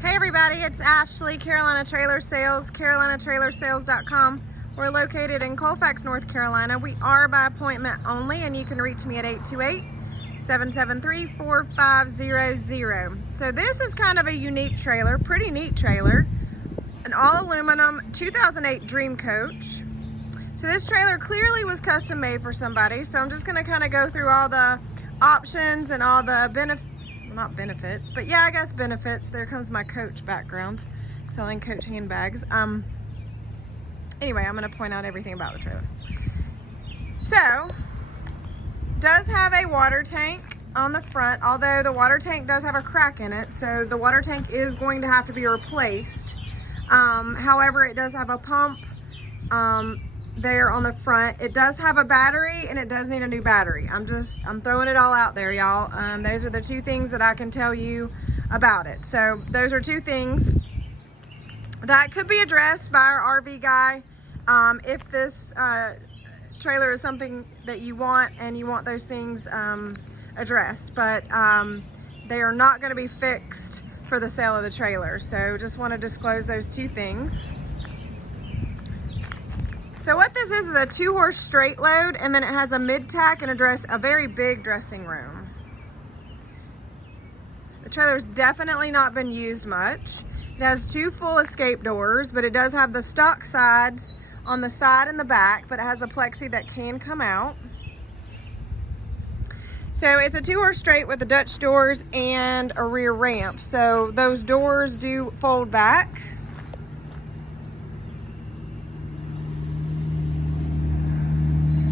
Hey everybody, it's Ashley, Carolina Trailer Sales, carolinatrailersales.com. We're located in Colfax, North Carolina. We are by appointment only, and you can reach me at 828-773-4500. So this is kind of a unique trailer, pretty neat trailer. An all aluminum 2008 Dream Coach. So this trailer clearly was custom made for somebody. So I'm just gonna kind of go through all the options and all the not benefits, but yeah, I guess benefits. There comes my Coach background, selling Coach handbags. Anyway, I'm gonna point out everything about the trailer. So, does have a water tank on the front, although the water tank does have a crack in it, so the water tank is going to have to be replaced. However, it does have a pump there on the front. It does have a battery, and it does need a new battery. I'm throwing it all out there, y'all. Those are the two things that I can tell you about it. So those are two things that could be addressed by our RV guy. If this trailer is something that you want and you want those things addressed, but they are not going to be fixed for the sale of the trailer. So just want to disclose those two things. So what this is a 2-horse straight load, and then it has a mid-tack and a very big dressing room. The trailer's definitely not been used much. It has 2 full escape doors, but it does have the stock sides on the side and the back, but it has a plexi that can come out. So it's a 2-horse straight with the Dutch doors and a rear ramp. So those doors do fold back.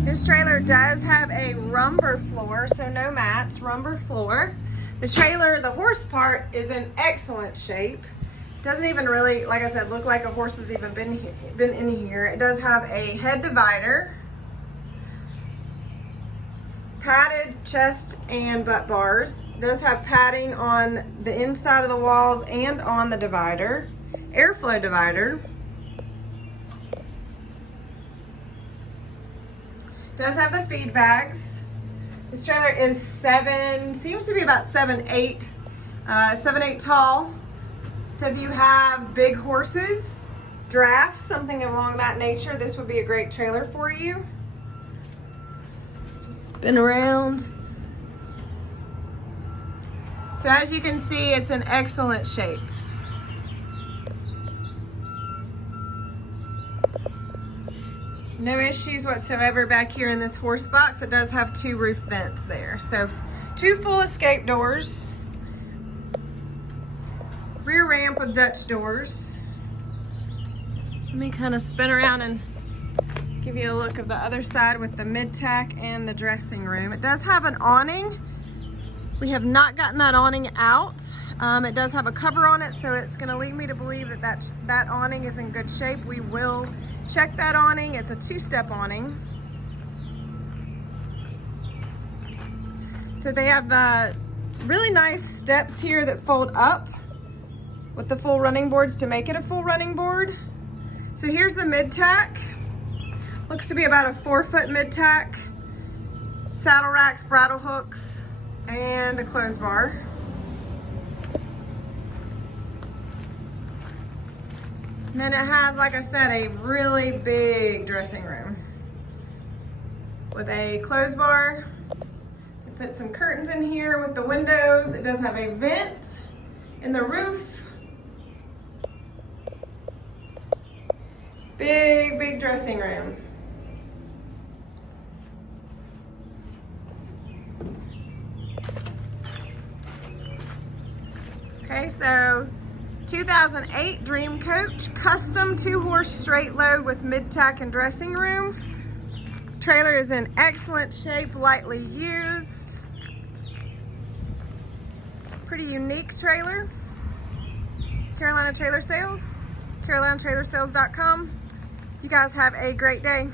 This trailer does have a rumber floor, so no mats, rumber floor. The trailer, the horse part, is in excellent shape. Doesn't even really, like I said, look like a horse has even been in here. It does have a head divider, padded chest and butt bars. It does have padding on the inside of the walls and on the divider, airflow divider. Does have the feed bags. This trailer is seems to be about 7'8", 7'8" tall. So if you have big horses, drafts, something along that nature, this would be a great trailer for you. Just spin around. So as you can see, it's in excellent shape. No issues whatsoever back here in this horse box. It does have 2 roof vents there. So 2 full escape doors. Rear ramp with Dutch doors. Let me kind of spin around and give you a look of the other side with the mid-tack and the dressing room. It does have an awning. We have not gotten that awning out. It does have a cover on it, so it's going to lead me to believe that awning is in good shape. We will check that awning. It's a 2-step awning. So they have really nice steps here that fold up with the full running boards to make it a full running board. So here's the mid-tack. Looks to be about a 4-foot mid-tack. Saddle racks, bridle hooks, and a clothes bar. And then it has, like I said, a really big dressing room with a clothes bar. Put some curtains in here with the windows. It does have a vent in the roof. Big, big dressing room. Okay, so 2008 Dream Coach, custom 2-horse straight load with mid-tack and dressing room. Trailer is in excellent shape, lightly used. Pretty unique trailer. Carolina Trailer Sales, carolinatrailersales.com. You guys have a great day.